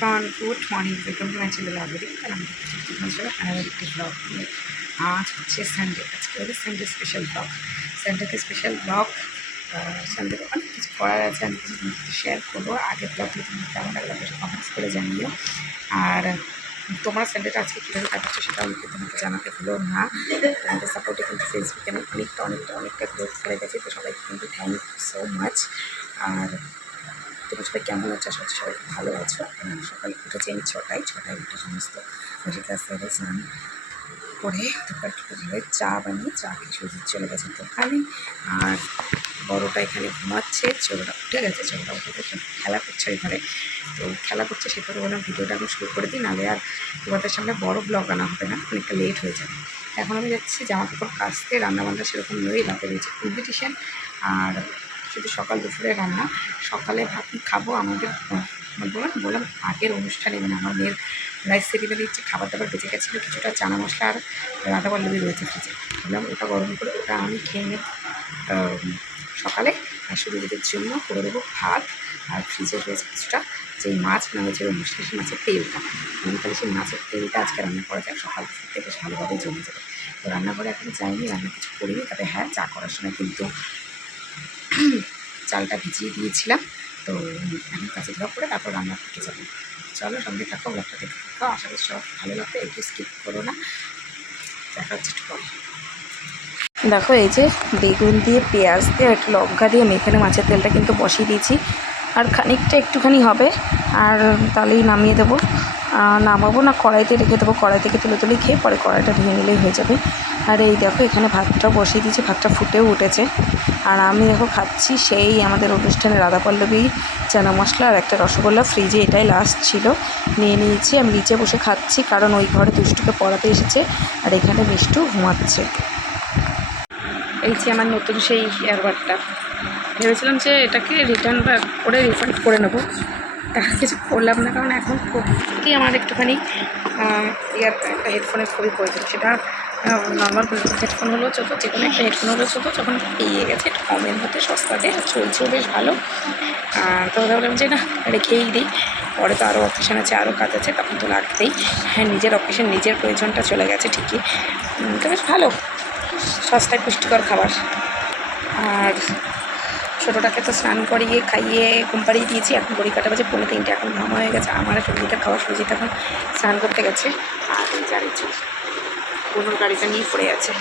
Everyone good morning welcome to my library আমার একটি আজ হচ্ছে সানডে আজকে হচ্ছে সানডে স্পেশাল ব্লগ সানডেতে স্পেশাল ব্লগ সানডে অনেক কিছু করার আছে আমি কিছু শেয়ার করব আগের ব্লগগুলো তুমি কেমন লাগল কমেন্টস করে জানিও আর তোমার সানডেটা আজকে কীভাবে কাটাচ্ছো সেটা আমাকে তোমাকে জানাতে হলো না। তোমাদের সাপোর্টে কিন্তু ফেসবুকে আমি অনেকটা অনেকটা অনেকটা গ্রোথ করে গেছে। তো সবাইকে কিন্তু থ্যাংক ইউ সো মাচ আর তোমরা সবাই কেমন আছো আশা করছি সবাই ভালো আছো। আর সকালে উঠেছি আমি ছটায় ছটায় উঠে সমস্ত কাজ সেরে স্নান করে দোকান ধরে চা বানিয়ে, চা সুজিত চলে গেছে দোকানে আর বড়োটা এখানে ঘুমাচ্ছে, ছোটোটা উঠে গেছে, ছোটোটা উঠে গেছে, খেলা করছে ঘরে। তো খেলা করছে সেটা বললাম ভিডিওটা আমি শুরু করে দিই, নাহলে আর তোমাদের সামনে বড় ব্লগ আনা হবে না, অনেকটা লেট হয়ে যাবে। এখন আমি যাচ্ছি জামা কাপড় কাচতে, রান্নাবান্না সেরকম নেই রাতে রয়েছে ইনভিটেশন আর শুধু সকাল দুপুরে রান্না, সকালে ভাত খাব আমাদের, বললাম বললাম আগের অনুষ্ঠানে মানে আমার মেয়ের রাইস সেরিমানির যে খাবার দাবার বেঁচে গেছিল, কিছুটা চানা মশলা আর রাধা পল্লবী রয়েছে ফ্রিজে বললাম, ওটা গরম করে, ওটা আমি খেয়ে নেব সকালে সুবিধাদের জন্য করে দেবো ভাত, আর ফ্রিজে রয়েছে কিছুটা যে মাছ, না হয়েছে অনুষ্ঠান সেই মাছের তেলটা। আমি তাহলে সেই মাছের তেলটা আজকে রান্না করা যায় সকাল থেকে বেশ ভালোভাবে জমে যাবে। তো রান্নাঘরে এখন যাইনি, রান্না কিছু করিনি, তবে হ্যাঁ চা করার সময় কিন্তু চালটা ভিজিয়ে দিয়েছিলাম। তো এখন কাছে ধোয়া করে তারপর রান্না করতে যাব। চলো, সঙ্গে থাকো, ব্লগটা দেখে থাকো। আশা করি সব ভালো লাগবে, একটু স্কিপ করো না। দেখা হচ্ছে একটু দেখো, এই যে বেগুন দিয়ে, পেঁয়াজ দিয়ে, একটু লঙ্কা দিয়ে আমি এখানে মাছের তেলটা কিন্তু বসিয়ে দিয়েছি। আর খানিকটা একটুখানি হবে, আর তাহলেই নামিয়ে দেবো। নামাবো না, কড়াইতে রেখে দেবো। কড়াই থেকে তুলে তুলে খেয়ে পরে কড়াইটা ধুয়ে নিলেই হয়ে যাবে। আর এই দেখো এখানে ভাতটা বসিয়ে দিয়েছি, ভাতটা ফুটেও উঠেছে। আর আমি দেখো খাচ্ছি সেই আমাদের অনুষ্ঠানে রাধা পল্লবী চানা মশলা আর একটা রসগোল্লা ফ্রিজে, এটাই লাস্ট ছিল। নিয়ে নিয়েছি, আমি নিচে বসে খাচ্ছি, কারণ ওই ঘরে দুষ্টুকে পড়াতে এসেছে আর এখানে মিষ্টু ঘুমাচ্ছে। এই যে আমার নতুন সেই এয়ারবাডটা ভেবেছিলাম যে এটাকে রিটার্ন করে রিফান্ড করে নেব। এখন কিছু করলাম না, কারণ এখন খুবই আমার একটুখানি ইয়ার একটা হেডফোনের খুবই প্রয়োজন। সেটা নর্মাল হেডফোন হলেও চলতো যে কোনো একটা হেডফোন হলেও চলতো যখন পেয়ে গেছে কমের মধ্যে সস্তাতে চলছেও বেশ ভালো। আর তো ভাবলাম যে, না রেখেই দিই। পরে তো আরও অকেশন আছে আরও কাজ আছে, তখন তো লাগবেই। হ্যাঁ নিজের অকেশন নিজের প্রয়োজনটা চলে গেছে, ঠিকই। তো বেশ ভালো। সস্তায় পুষ্টিকর খাবার। আর ছোটোটাকে তো স্নান করিয়ে, খাইয়ে ঘুম পাড়িয়ে দিয়েছি, এখন ঘড়ি কাটা বাজে পনেরো তিনটে, এখন ঘামা হয়ে গেছে। আমার সবজিটা খাওয়া সবজিটা এখন স্নান করতে গেছে। আর গাড়ি চল কোনো গাড়িটা নিয়ে পড়ে আছে।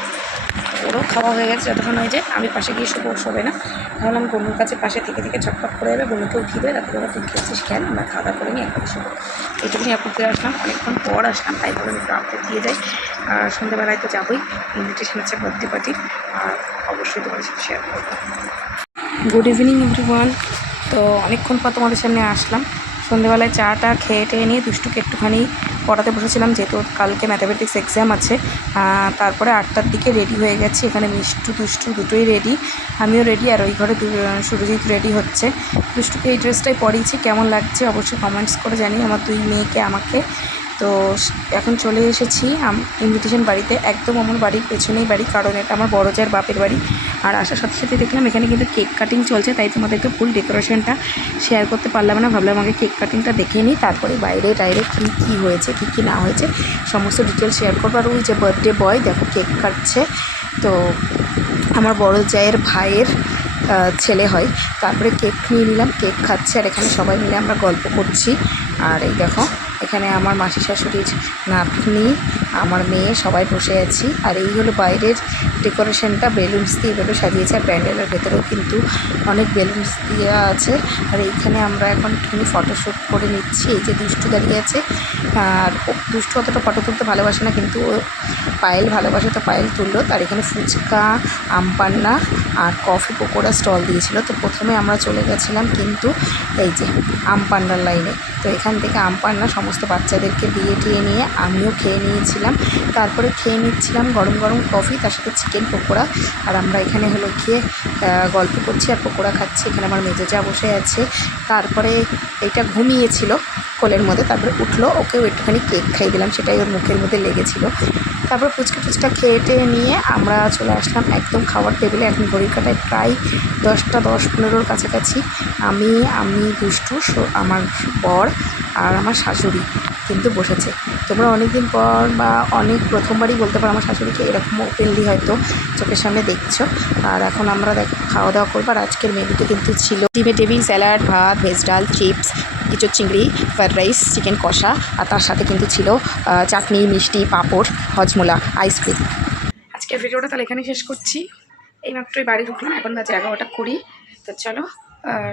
ওরও খাওয়া হয়ে গেছে। যতক্ষণ হয়ে যায় আমি পাশে গিয়ে শোবো শোবে না। ভাবলাম গনুর কাছে পাশে থেকে থেকে ছটফট করে যাবে গনুকে উঠিয়ে দেবে, রাত্রে বেলা তুই খেয়েছিস খেয়াল আমরা খাওয়া দাওয়া করে নিয়ে একবারে শোবো এইটুকুনি আপুকে আসলাম। অনেকক্ষণ পর আসলাম। তাই বলে একটু আপডেট দিয়ে যাই। আর সন্ধ্যেবেলায় তো যাবোই। ইনভিটেশন আছে বার্থডে পার্টির আর অবশ্যই তোমাদের সাথে শেয়ার করব। গুড ইভিনিং এভরিওয়ান তো অনেকক্ষণ পর তোমাদের সামনে আসলাম। সন্ধেবেলায় চাটা খেয়ে টেয়ে নিয়ে দুষ্টুকে একটুখানি পড়াতে বসেছিলাম যেহেতু কালকে ম্যাথামেটিক্স এক্সাম আছে তারপরে আটটার দিকে রেডি হয়ে গেছি, এখানে মিষ্টু, দুষ্টু দুটোই রেডি আমিও রেডি আর ওই ঘরে সুরজিৎ রেডি হচ্ছে। দুষ্টুকে এই ড্রেসটাই পরিয়েছি, কেমন লাগছে অবশ্যই কমেন্টস করে জানি আমার দুই মেয়েকে, আমাকে। তো এখন চলে এসেছি ইনভিটেশন বাড়িতে। একদম আমার বাড়ির পেছনেই বাড়ি, কারণ এটা আমার বড় জায়ের বাপের বাড়ি। আর আসার সাথে সাথে দেখলাম এখানে কিন্তু কেক কাটিং চলছে, তাই তোমাদেরকে ফুল ডেকোরেশনটা শেয়ার করতে পারলাম না। ভাবলাম আগে কেক কাটিংটা দেখে নিই, তারপরে বাইরে টাইরে কী কী হয়েছে, কী কী না হয়েছে, সমস্ত ডিটেল শেয়ার করব। আর ওই যে বার্থডে বয় দেখো কেক কাটছে। তো আমার বড় জায়ের ভাইয়ের ছেলে হয়। তারপরে কেক নিয়ে নিলাম কেক খাচ্ছে। আর এখানে সবাই মিলে আমরা গল্প করছি। আর এই দেখো এখানে আমার মাসি শাশুড়ির নাতনি, আমার মেয়ে, সবাই বসে আছি। আর এই হলো বাইরের ডেকোরেশনটা। বেলুনস দিয়ে এভাবে সাজিয়েছে। আর প্যান্ডেলের ভেতরেও কিন্তু অনেক বেলুনস দেওয়া আছে। আর এইখানে আমরা এখন একটুখানি ফটোশ্যুট করে নিচ্ছি। এই যে দুষ্টু দাঁড়িয়ে আছে। আর দুষ্টু অতটা ফটো তুলতে ভালোবাসে না, কিন্তু পায়েল ভালোবাসে তো পায়েল তুললো। তার এখানে ফুচকা আমপান্না আর কফি পকোড়া স্টল দিয়েছিল। তো প্রথমে আমরা চলে গেছিলাম কিন্তু এই যে আমপান্নার লাইনে তো এখান থেকে আমপান্না সমস্ত বাচ্চাদেরকে দিয়ে টিয়ে নিয়ে আমিও খেয়ে নিয়েছিলাম। তারপরে খেয়ে নিচ্ছিলাম গরম গরম কফি, তার সাথে চিকেন পকোড়া। আর আমরা এখানে হলো খেয়ে গল্প করছি আর পকোড়া খাচ্ছি। এখানে আমার মেজেজা বসে আছে। তারপরে এটা ঘুমিয়েছিল কোলের মধ্যে। তারপরে উঠল, ওকেও একটুখানি কেক খাইয়ে দিলাম। সেটাই ওর মুখের মধ্যে লেগেছিল। তারপর ফুচকা টুচকা খেয়ে টেয়ে নিয়ে আমরা চলে আসলাম একদম খাওয়ার টেবিলে। এখন ঘড়ির কাটায় প্রায় দশটা দশ পনেরোর কাছাকাছি। আমি আমি, দুষ্টু আমার বর আর আমার শাশুড়ি কিন্তু বসেছে। তোমরা অনেক দিন পর বা অনেক প্রথমবারই বলতে পারো আমার শাশুড়িকে এরকম ওপেনলি হয়তো চোখের সামনে দেখছ। আর এখন আমরা দেখ, খাওয়া দাওয়া করব। আর আজকের মেনুতে কিন্তু ছিল ডিমের টেবিল, স্যালাড, ভাত, ভেজ ডাল, চিপস, কিছু চিংড়ি ফ্রাইড রাইস চিকেন কষা। আর তার সাথে কিন্তু ছিল চাটনি, মিষ্টি, পাঁপড়, হজমোলা আইসক্রিম আজকের ভিডিওটা তাহলে এখানে শেষ করছি। এই মাত্রই বাড়ি ঢুকলাম। এখন বাজে এগারোটা কুড়ি। তো চলো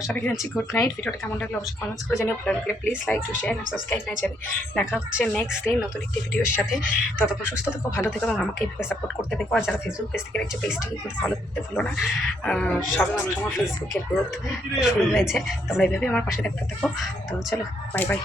সবাইকে জানছি গুড নাইট ভিডিওটা কেমন লাগল অবশ্যই কমেন্টস করে জানিয়ে ভালো লাগলে প্লিজ লাইক টু শেয়ার আর সাবস্ক্রাইব না যাবে দেখা হচ্ছে নেক্সট ডে নতুন একটি ভিডিওর সাথে। ততক্ষণ সুস্থ থেকো, ভালো থেকো, এবং আমাকে এইভাবে সাপোর্ট করতে দেখো আর যারা ফেসবুক পেজ থেকে দেখছে পেজটি কিন্তু ফলো করতে ভুলো না। সবে আমার ফেসবুকের গ্রোথ শুরু হয়েছে। তোমরা এইভাবে আমার পাশে দেখতে থাকো। তো চলো বাই বাই